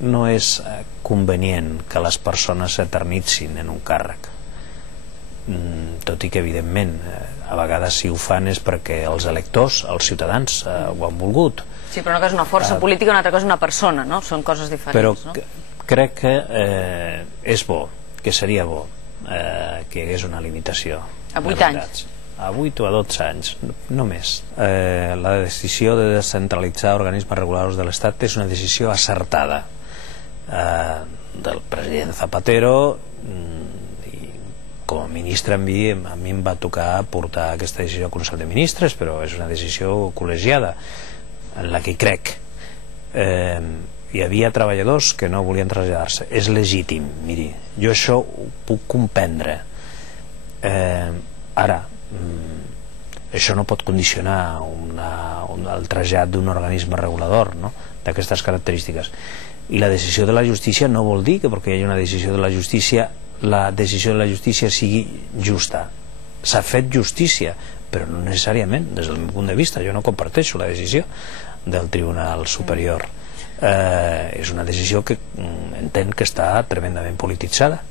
no és convenient que les persones s'eternitzin en un càrrec, tot i que evidentment a vegades si ho fan és perquè els electors, els ciutadans ho han volgut. Sí, però una cosa és una força política i una altra cosa és una persona, no? Són coses diferents. Però crec que és bo, que seria bo que hi hagués una limitació. A 8 anys? A 8 o a 12 anys, no més. La decisió de descentralitzar organismes reguladors de l'Estat és una decisió acertada del president Zapatero, i com a ministre a mi em va tocar portar aquesta decisió al Consell de Ministres, però és una decisió col·legiada en la que crec. Hi havia treballadors que no volien traslladar-se, és legítim, miri, jo això ho puc comprendre. Ara, això no pot condicionar el trasllat d'un organisme regulador, no?, d'aquestes característiques. I la decisió de la justícia no vol dir que perquè hi hagi una decisió de la justícia sigui justa. S'ha fet justícia, però no necessàriament, des del meu punt de vista. Jo no comparteixo la decisió del Tribunal Superior. És una decisió que entenc que està tremendament polititzada.